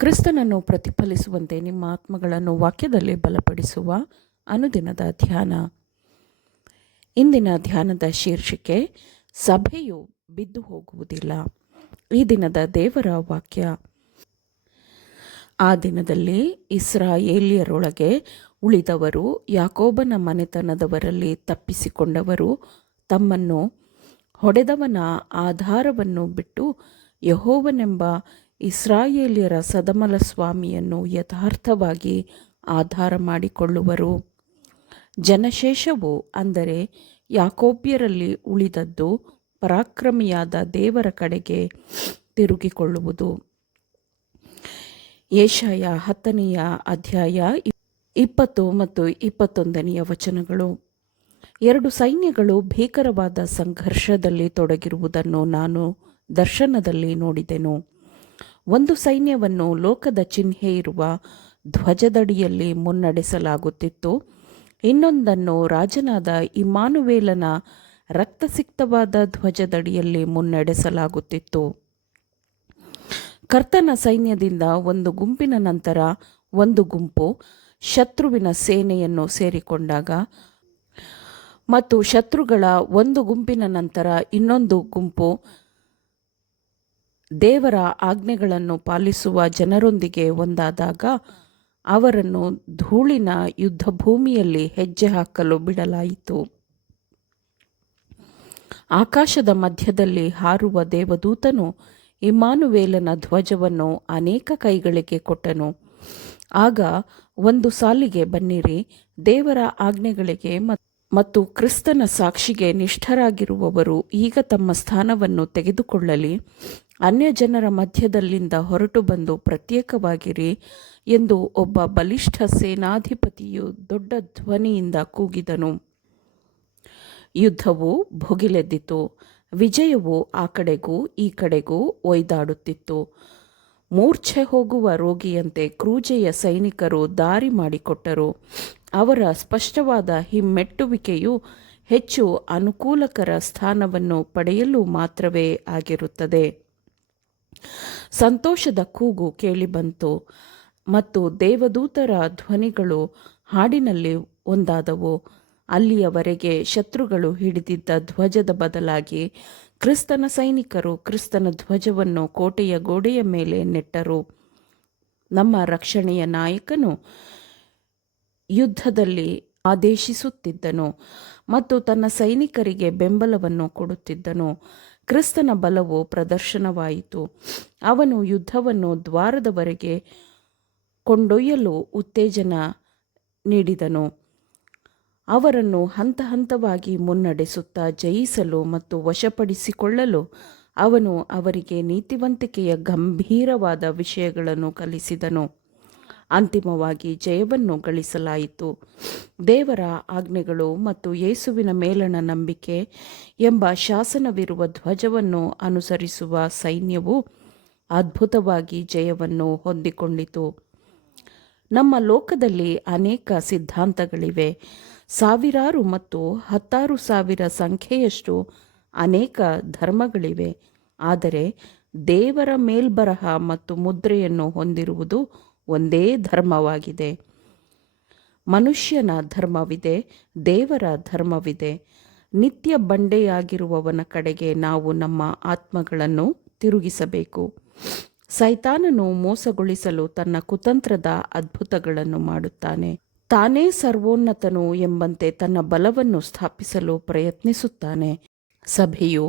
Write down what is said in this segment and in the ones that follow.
ಕ್ರಿಸ್ತನನ್ನು ಪ್ರತಿಫಲಿಸುವಂತೆ ನಿಮ್ಮ ಆತ್ಮಗಳನ್ನು ವಾಕ್ಯದಲ್ಲಿ ಬಲಪಡಿಸುವ ಅನುದಿನದ ಧ್ಯಾನ. ಇಂದಿನ ಧ್ಯಾನದ ಶೀರ್ಷಿಕೆ ಸಭೆಯು ಬಿದ್ದು ಹೋಗುವುದಿಲ್ಲ. ಈ ದಿನದ ದೇವರ ವಾಕ್ಯ: ಆ ದಿನದಲ್ಲಿ ಇಸ್ರಾಯೇಲ್ಯರೊಳಗೆ ಉಳಿದವರು, ಯಾಕೋಬನ ಮನೆತನದವರಲ್ಲಿ ತಪ್ಪಿಸಿಕೊಂಡವರು ತಮ್ಮನ್ನು ಹೊಡೆದವನ ಆಧಾರವನ್ನು ಬಿಟ್ಟು ಯೆಹೋವನೆಂಬ ಇಸ್ರಾಯೇಲ್ಯರ ಸದಮಲ ಸ್ವಾಮಿಯನ್ನು ಯಥಾರ್ಥವಾಗಿ ಆಧಾರ ಮಾಡಿಕೊಳ್ಳುವರು. ಜನಶೇಷವು, ಅಂದರೆ ಯಾಕೋಬ್ಯರಲ್ಲಿ ಉಳಿದದ್ದು, ಪರಾಕ್ರಮಿಯಾದ ದೇವರ ಕಡೆಗೆ ತಿರುಗಿಕೊಳ್ಳುವುದು. ಯೆಶಾಯ 10ನೇ ಅಧ್ಯಾಯ 20 ಮತ್ತು 21ನೇ ವಚನಗಳು. ಎರಡು ಸೈನ್ಯಗಳು ಭೀಕರವಾದ ಸಂಘರ್ಷದಲ್ಲಿ ತೊಡಗಿರುವುದನ್ನು ನಾನು ದರ್ಶನದಲ್ಲಿ ನೋಡಿದೆನು. ಒಂದು ಸೈನ್ಯವನ್ನು ಲೋಕದ ಚಿಹ್ನೆ ಇರುವ ಧ್ವಜದಡಿಯಲ್ಲಿ ಮುನ್ನಡೆಸಲಾಗುತ್ತಿತ್ತು. ಇನ್ನೊಂದನ್ನು ರಾಜನಾದ ಇಮ್ಮಾನುವೇಲನ ರಕ್ತಸಿಕ್ತವಾದ ಧ್ವಜದಡಿಯಲ್ಲಿ ಮುನ್ನಡೆಸಲಾಗುತ್ತಿತ್ತು. ಕರ್ತನ ಸೈನ್ಯದಿಂದ ಒಂದು ಗುಂಪಿನ ನಂತರ ಒಂದು ಗುಂಪು ಶತ್ರುವಿನ ಸೇನೆಯನ್ನು ಸೇರಿಕೊಂಡಾಗ, ಮತ್ತು ಶತ್ರುಗಳ ಒಂದು ಗುಂಪಿನ ನಂತರ ಇನ್ನೊಂದು ಗುಂಪು ದೇವರ ಆಜ್ಞೆಗಳನ್ನು ಪಾಲಿಸುವ ಜನರೊಂದಿಗೆ ಒಂದಾದಾಗ, ಅವರನ್ನು ಧೂಳಿನ ಯುದ್ಧಭೂಮಿಯಲ್ಲಿ ಹೆಜ್ಜೆ ಹಾಕಲು ಬಿಡಲಾಯಿತು. ಆಕಾಶದ ಮಧ್ಯದಲ್ಲಿ ಹಾರುವ ದೇವದೂತನು ಇಮ್ಮಾನುವೇಲನ ಧ್ವಜವನ್ನು ಅನೇಕ ಕೈಗಳಿಗೆ ಕೊಟ್ಟನು. ಆಗ ಒಂದು ಸಾಲಿಗೆ ಬನ್ನಿರಿ, ದೇವರ ಆಜ್ಞೆಗಳಿಗೆ ಮತ್ತು ಕ್ರಿಸ್ತನ ಸಾಕ್ಷಿಗೆ ನಿಷ್ಠರಾಗಿರುವವರು ಈಗ ತಮ್ಮ ಸ್ಥಾನವನ್ನು ತೆಗೆದುಕೊಳ್ಳಲಿ. ಅನ್ಯಜನರ ಮಧ್ಯದಲ್ಲಿಂದ ಹೊರಟು ಬಂದು ಪ್ರತ್ಯೇಕವಾಗಿರಿ ಎಂದು ಒಬ್ಬ ಬಲಿಷ್ಠ ಸೇನಾಧಿಪತಿಯು ದೊಡ್ಡ ಧ್ವನಿಯಿಂದ ಕೂಗಿದನು. ಯುದ್ಧವು ಭುಗಿಲೆದ್ದಿತು. ವಿಜಯವು ಆ ಕಡೆಗೂ ಈ ಕಡೆಗೂ ಒಯ್ದಾಡುತ್ತಿತ್ತು. ಮೂರ್ಛೆ ಹೋಗುವ ರೋಗಿಯಂತೆ ಕ್ರೂಜೆಯ ಸೈನಿಕರು ದಾರಿ ಮಾಡಿಕೊಟ್ಟರು. ಅವರ ಸ್ಪಷ್ಟವಾದ ಹಿಮ್ಮೆಟ್ಟುವಿಕೆಯು ಹೆಚ್ಚು ಅನುಕೂಲಕರ ಸ್ಥಾನವನ್ನು ಪಡೆಯಲು ಮಾತ್ರವೇ ಆಗಿರುತ್ತದೆ. ಸಂತೋಷದ ಕೂಗು ಕೇಳಿಬಂತು ಮತ್ತು ದೇವದೂತರ ಧ್ವನಿಗಳು ಹಾಡಿನಲ್ಲಿ ಒಂದಾದವು. ಅಲ್ಲಿಯವರೆಗೆ ಶತ್ರುಗಳು ಹಿಡಿದಿದ್ದ ಧ್ವಜದ ಬದಲಾಗಿ ಕ್ರಿಸ್ತನ ಸೈನಿಕರು ಕ್ರಿಸ್ತನ ಧ್ವಜವನ್ನು ಕೋಟೆಯ ಗೋಡೆಯ ಮೇಲೆ ನೆಟ್ಟರು. ನಮ್ಮ ರಕ್ಷಣೆಯ ನಾಯಕನು ಯುದ್ಧದಲ್ಲಿ ಆದೇಶಿಸುತ್ತಿದ್ದನು ಮತ್ತು ತನ್ನ ಸೈನಿಕರಿಗೆ ಬೆಂಬಲವನ್ನು ಕೊಡುತ್ತಿದ್ದನು. ಕ್ರಿಸ್ತನ ಬಲವು ಪ್ರದರ್ಶನವಾಯಿತು. ಅವನು ಯುದ್ಧವನ್ನು ದ್ವಾರದವರೆಗೆ ಕೊಂಡೊಯ್ಯಲು ಉತ್ತೇಜನ ನೀಡಿದನು. ಅವರನ್ನು ಹಂತ ಹಂತವಾಗಿ ಮುನ್ನಡೆಸುತ್ತಾ ಜಯಿಸಲು ಮತ್ತು ವಶಪಡಿಸಿಕೊಳ್ಳಲು ಅವನು ಅವರಿಗೆ ನೀತಿವಂತಿಕೆಯ ಗಂಭೀರವಾದ ವಿಷಯಗಳನ್ನು ಕಲಿಸಿದನು. ಅಂತಿಮವಾಗಿ ಜಯವನ್ನು ಗಳಿಸಲಾಯಿತು. ದೇವರ ಆಜ್ಞೆಗಳು ಮತ್ತು ಯೇಸುವಿನ ಮೇಲಣ ನಂಬಿಕೆ ಎಂಬ ಶಾಸನವಿರುವ ಧ್ವಜವನ್ನು ಅನುಸರಿಸುವ ಸೈನ್ಯವು ಅದ್ಭುತವಾಗಿ ಜಯವನ್ನು ಹೊಂದಿಕೊಂಡಿತು. ನಮ್ಮ ಲೋಕದಲ್ಲಿ ಅನೇಕ ಸಿದ್ಧಾಂತಗಳಿವೆ. ಸಾವಿರಾರು ಮತ್ತು 10,000 ಸಂಖ್ಯೆಯಷ್ಟು ಅನೇಕ ಧರ್ಮಗಳಿವೆ. ಆದರೆ ದೇವರ ಮೇಲ್ಬರಹ ಮತ್ತು ಮುದ್ರೆಯನ್ನು ಹೊಂದಿರುವುದು ಒಂದೇ ಧರ್ಮವಾಗಿದೆ. ಮನುಷ್ಯನ ಧರ್ಮವಿದೆ, ದೇವರ ಧರ್ಮವಿದೆ. ನಿತ್ಯ ಬಂಡೆಯಾಗಿರುವವನ ಕಡೆಗೆ ನಾವು ನಮ್ಮ ಆತ್ಮಗಳನ್ನು ತಿರುಗಿಸಬೇಕು. ಸೈತಾನನು ಮೋಸಗೊಳಿಸಲು ತನ್ನ ಕುತಂತ್ರದ ಅದ್ಭುತಗಳನ್ನು ಮಾಡುತ್ತಾನೆ. ತಾನೇ ಸರ್ವೋನ್ನತನು ಎಂಬಂತೆ ತನ್ನ ಬಲವನ್ನು ಸ್ಥಾಪಿಸಲು ಪ್ರಯತ್ನಿಸುತ್ತಾನೆ. ಸಭೆಯು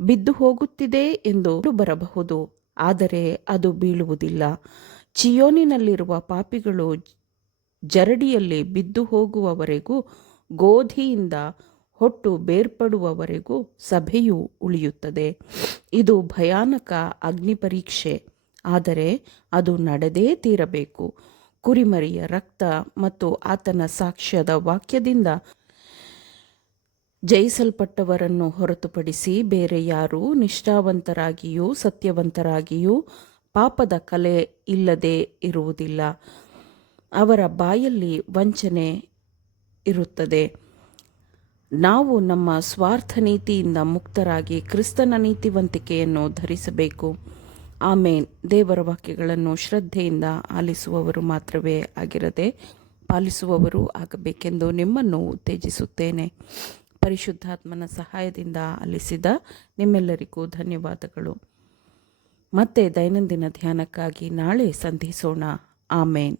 ಬಿದ್ದು ಹೋಗುತ್ತಿದೆ ಎಂದು ಬರಬಹುದು, ಆದರೆ ಅದು ಬೀಳುವುದಿಲ್ಲ. ಚಿಯೋನಿನಲ್ಲಿರುವ ಪಾಪಿಗಳು ಜರಡಿಯಲ್ಲಿ ಬಿದ್ದು ಹೋಗುವವರೆಗೂ, ಗೋಧಿಯಿಂದ ಹೊಟ್ಟು ಬೇರ್ಪಡುವವರೆಗೂ ಸಭೆಯು ಉಳಿಯುತ್ತದೆ. ಇದು ಭಯಾನಕ ಅಗ್ನಿಪರೀಕ್ಷೆ, ಆದರೆ ಅದು ನಡೆದೇ ತೀರಬೇಕು. ಕುರಿಮರಿಯ ರಕ್ತ ಮತ್ತು ಆತನ ಸಾಕ್ಷ್ಯದ ವಾಕ್ಯದಿಂದ ಜಯಿಸಲ್ಪಟ್ಟವರನ್ನು ಹೊರತುಪಡಿಸಿ ಬೇರೆ ಯಾರೂ ನಿಷ್ಠಾವಂತರಾಗಿಯೂ ಸತ್ಯವಂತರಾಗಿಯೂ ಪಾಪದ ಕಲೆ ಇಲ್ಲದೆ ಇರುವುದಿಲ್ಲ. ಅವರ ಬಾಯಲ್ಲಿ ವಂಚನೆ ಇರುತ್ತದೆ. ನಾವು ನಮ್ಮ ಸ್ವಾರ್ಥ ನೀತಿಯಿಂದ ಮುಕ್ತರಾಗಿ ಕ್ರಿಸ್ತನ ನೀತಿವಂತಿಕೆಯನ್ನು ಧರಿಸಬೇಕು. ಆಮೇನ್. ದೇವರ ವಾಕ್ಯಗಳನ್ನು ಶ್ರದ್ಧೆಯಿಂದ ಆಲಿಸುವವರು ಮಾತ್ರವೇ ಆಗಿರದೆ ಪಾಲಿಸುವವರು ಆಗಬೇಕೆಂದು ನಿಮ್ಮನ್ನು ಉತ್ತೇಜಿಸುತ್ತೇನೆ. ಪರಿಶುದ್ಧಾತ್ಮನ ಸಹಾಯದಿಂದ ಆಲಿಸಿದ ನಿಮ್ಮೆಲ್ಲರಿಗೂ ಧನ್ಯವಾದಗಳು. ಮತ್ತೆ ದೈನಂದಿನ ಧ್ಯಾನಕ್ಕಾಗಿ ನಾಳೆ ಸಂಧಿಸೋಣ. ಆಮೇನ್.